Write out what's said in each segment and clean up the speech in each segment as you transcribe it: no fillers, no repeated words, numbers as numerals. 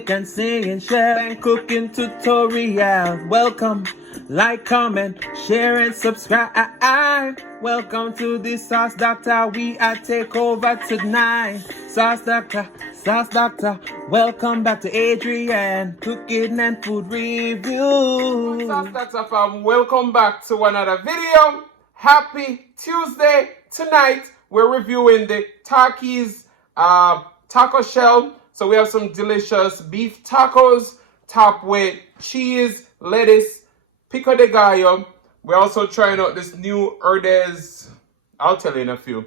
music and singing, share and cooking tutorial. Welcome, like, comment, share and subscribe. Welcome to the Sauce Dackta. We are take over tonight. Sauce Dackta. Welcome back to Adrian, cooking and food review. Sauce Dackta fam, welcome back to another video. Happy Tuesday. Tonight we're reviewing the Takis taco shell. So we have some delicious beef tacos topped with cheese, lettuce, pico de gallo. We're also trying out this new Verdes. I'll tell you in a few.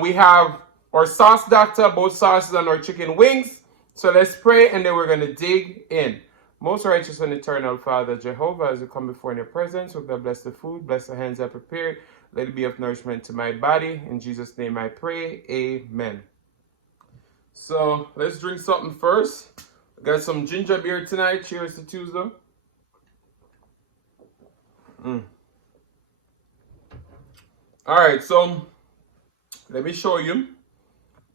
We have our Sauce Dackta, both sauces, and our chicken wings. So let's pray and then we're going to dig in. Most righteous and eternal Father Jehovah, as we come before in your presence, we bless the food, bless the hands I prepared. Let it be of nourishment to my body. In Jesus' name I pray. Amen. So let's drink something first. We got some ginger beer tonight. Cheers to Tuesday. Alright, so let me show you.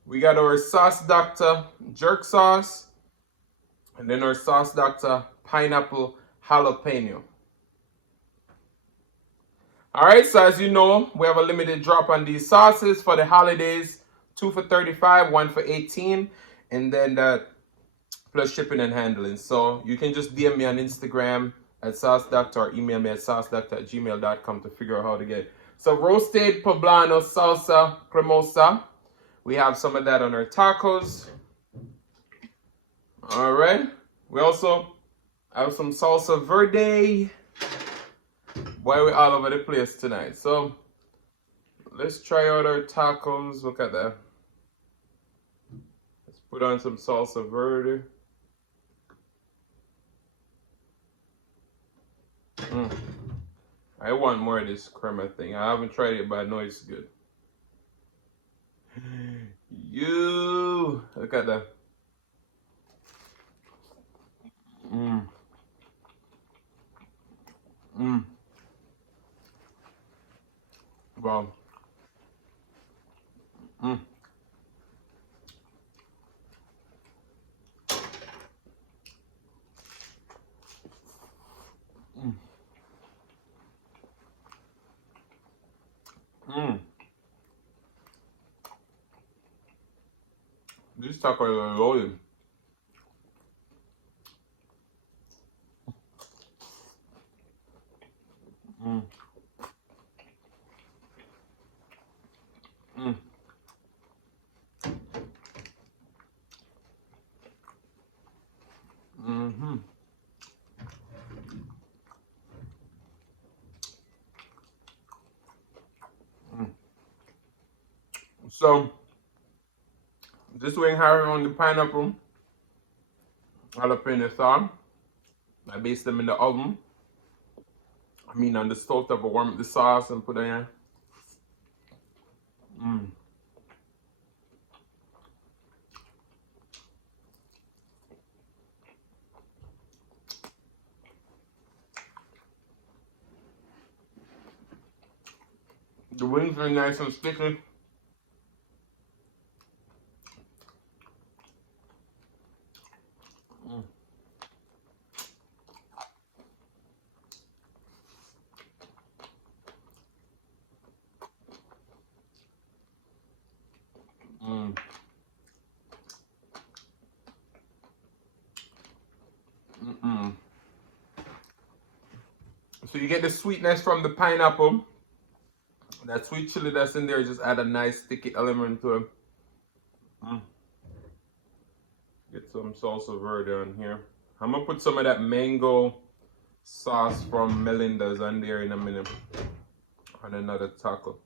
We got our Sauce Dackta jerk sauce. And then our Sauce Dackta pineapple jalapeno. Alright, so as you know, we have a limited drop on these sauces for the holidays. 2 for $35, 1 for $18. And then that plus shipping and handling. So you can just DM me on Instagram at Sauce Dackta or email me at saucedackta@gmail.com to figure out how to get it. So roasted poblano salsa cremosa. We have some of that on our tacos. All right. We also have some salsa verde. Boy, we're all over the place tonight. So let's try out our tacos. Look at that. Let's put on some salsa verde. I want more of this crema thing. I haven't tried it, but I know it's good. Look at that. Wow. These tacos are loaded. So this wing having on the pineapple jalapeno sauce. I based them in the oven. I mean on the stove top, I warm up the sauce and put it in. The wings are nice and sticky. So you get the sweetness from the pineapple. That sweet chili that's in there just add a nice sticky element to it. Get some salsa verde on here. I'm gonna put some of that mango sauce from Melinda's on there in a minute on another taco.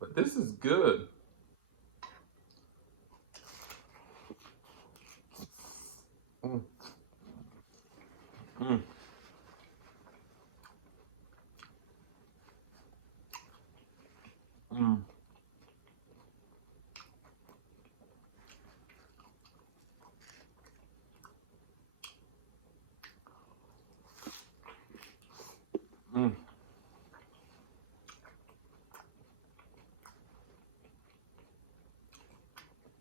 But this is good.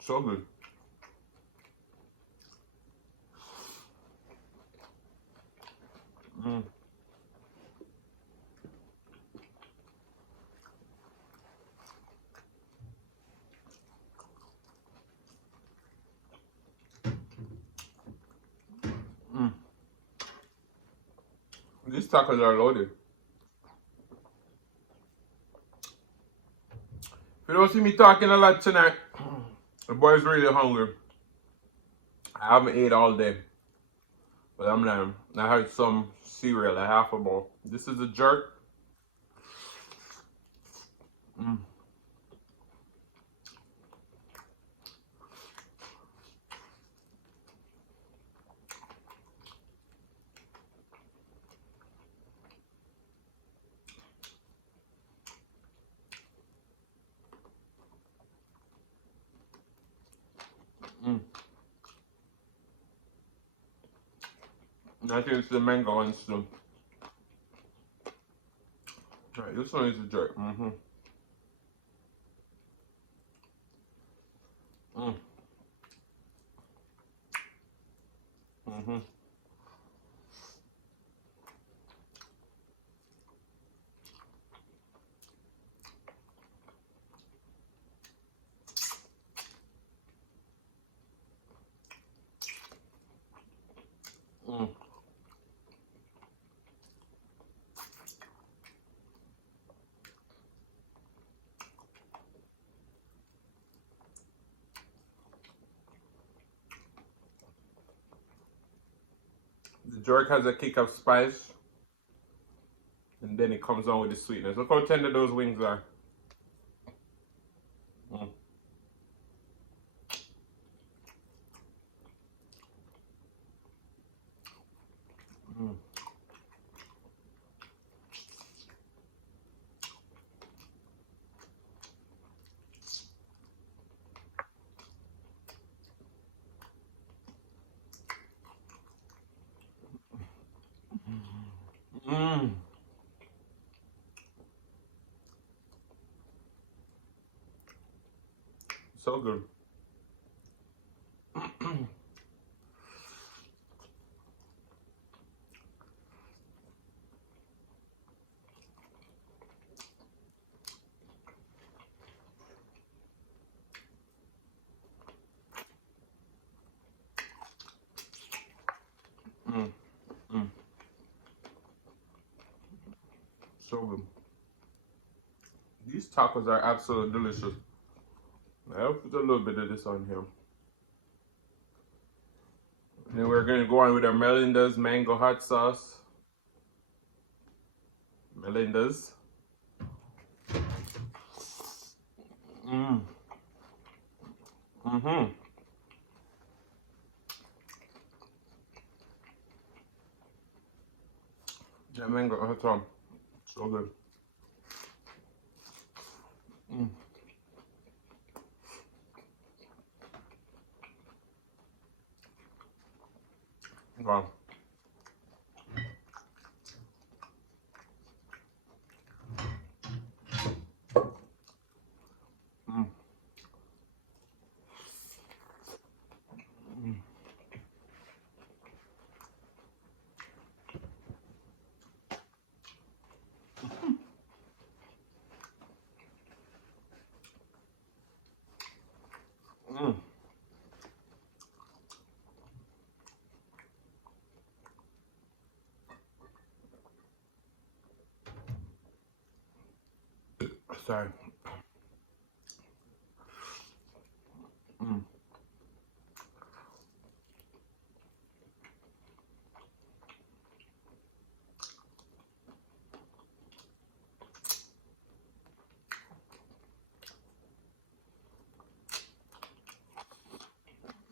So good. Mm. Mm. These tacos are loaded. If you don't see me talking a lot tonight, the boy's really hungry. I haven't ate all day, but I'm not. I had some cereal, a half a bowl. This is a jerk. Mm. Mm. I think it's the mango ones too. Alright, this one is a jerk. Mm-hmm. Mm. Mm-hmm. Mm. The jerk has a kick of spice, and then it comes on with the sweetness. Look how tender those wings are. Mm. Mm. Mm. So good. Mm. Mm. So good. These tacos are absolutely delicious. I'll put a little bit of this on here. And we're gonna go on with our Melinda's mango hot sauce. Melinda's. Mm. Mm-hmm. That mango hot sauce. So good. Mm. Wow. Mm. Mm. Mm. Sorry. Mm.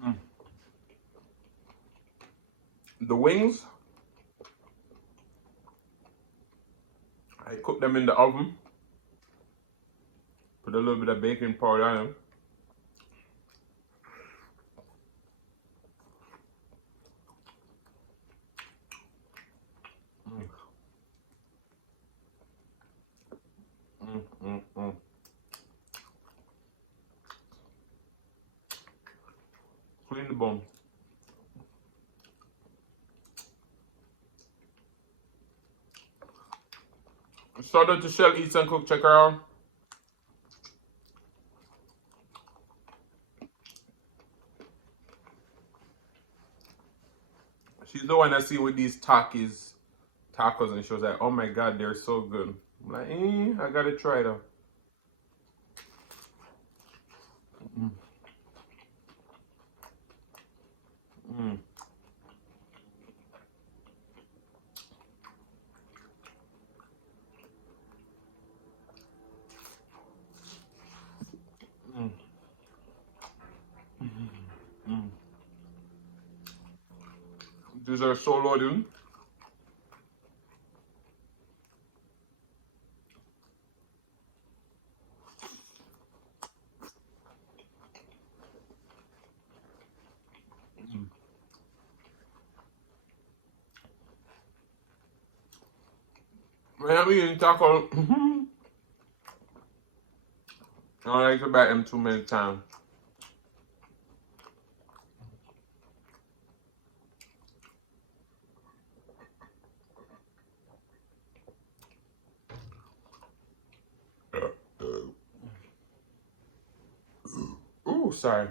Mm. The wings, I cook them in the oven. Put a little bit of baking powder on them. Mm. Mm. Mm. Mm. Clean the bone. Shout out to Shell Eats and Cook. Check her out. She's the one I see with these Takis tacos, and she was like, "Oh my god, they're so good." I'm like, I gotta try them. Mm. Mm. Mm. Mm. These are so loaded. Mm. When I'm eating taco, I don't like to bite them too many times. Ooh, sorry.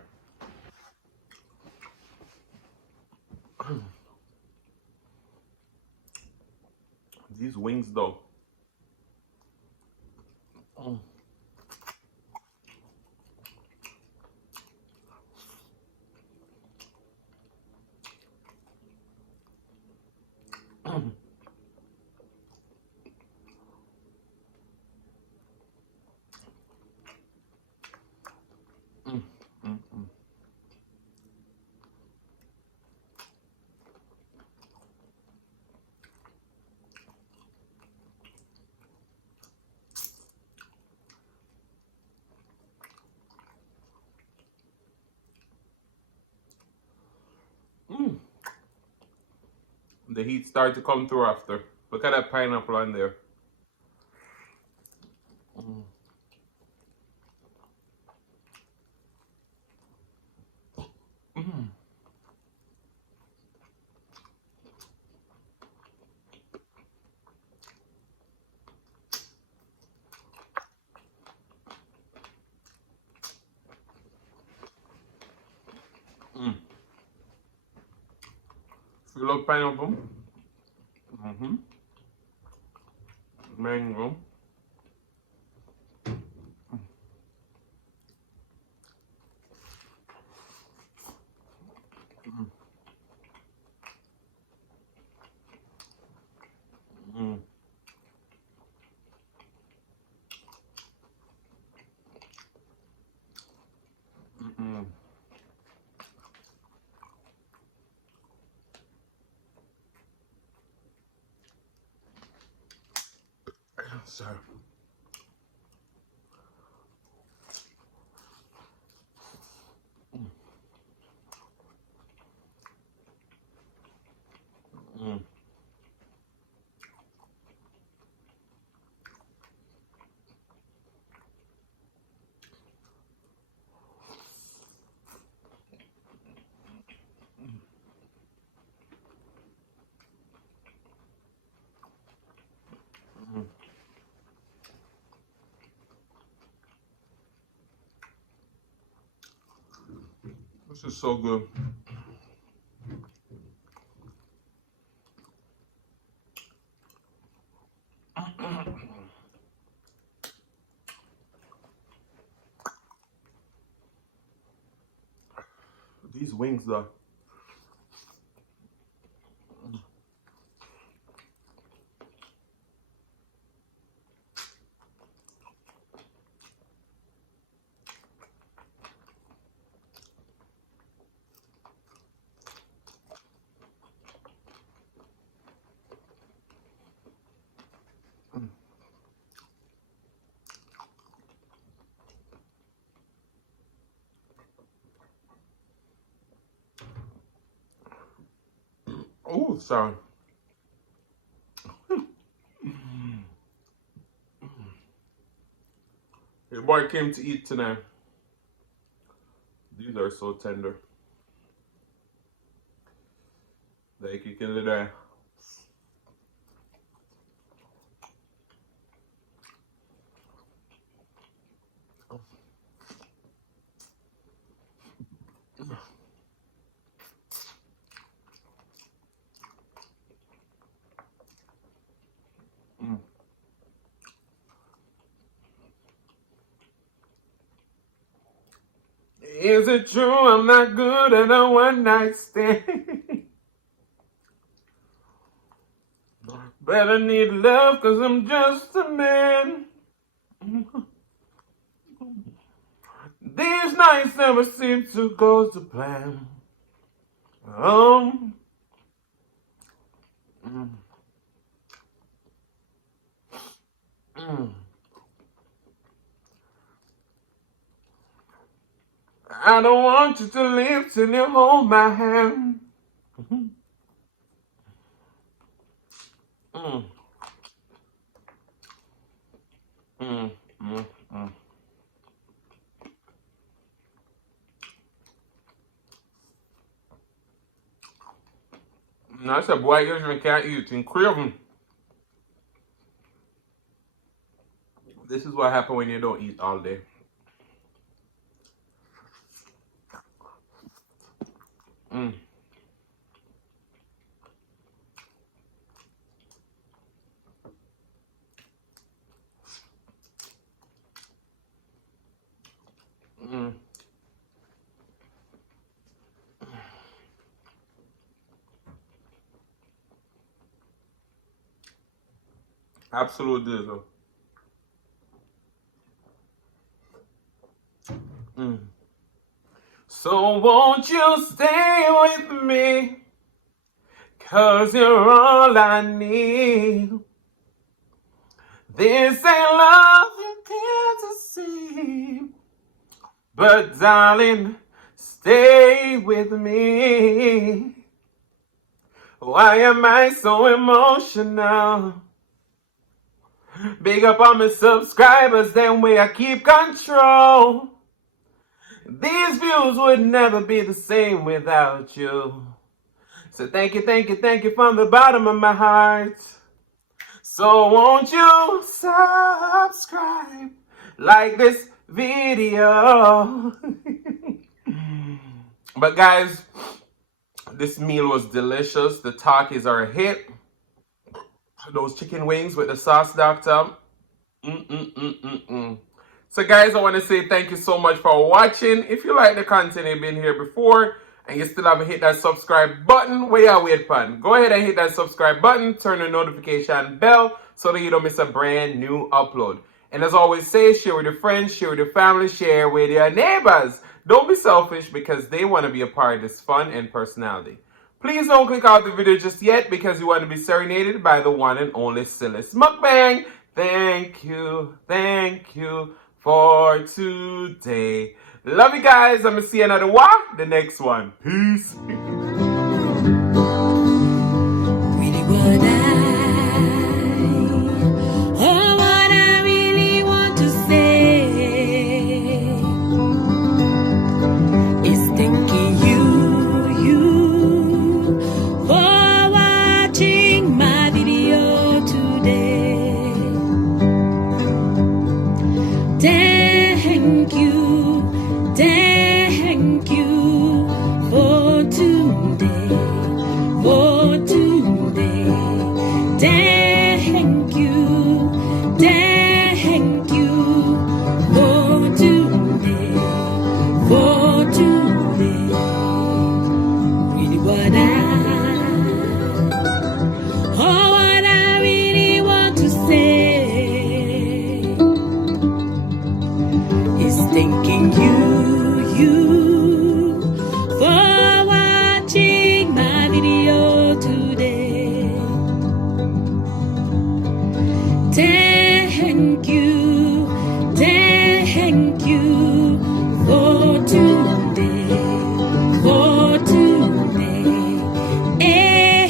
These wings, though. Mm. Mm. Mm. Mm. Mm. The heat started to come through after. Look at that pineapple on there. Mm. Mm. Mm. You love pineapple? Mm-hmm. Mango. Mm. Mm. Mm. Sorry. Mm. Mm. This is so good. These wings, though. Oh, sorry. Your boy came to eat tonight. These are so tender. Like you can literally. Is it true I'm not good at a one night stand? But I need love 'cause I'm just a man. These nights never seem to go to plan. Mm. Mm. I don't want you to leave till you hold my hand. Mm. Mm. Mm. Mm. That's a boy usually can't eat in craving. This is what happens when you don't eat all day. Mm. Mm. Absolute diesel. Mm. So won't you stay with me? 'Cause you're all I need. This ain't love you can't see. But darling, stay with me. Why am I so emotional? Big up on my subscribers, then way I keep control. These views would never be the same without you. So thank you, thank you, thank you from the bottom of my heart. So won't you subscribe, like this video. But guys, this meal was delicious. The Takis are a hit. Those chicken wings with the sauce, Dackta. So guys, I want to say thank you so much for watching. If you like the content, you've been here before and you still haven't hit that subscribe button, where you wait for? Go ahead and hit that subscribe button, turn the notification bell so that you don't miss a brand new upload. And as I always say, share with your friends, share with your family, share with your neighbors. Don't be selfish because they want to be a part of this fun and personality. Please don't click out the video just yet because you want to be serenaded by the one and only Sillis Mukbang. Thank you for today. Love you guys. I'm going to see you another one, the next one. Peace. Thanking you for watching my video today. Thank you for today, Adrian.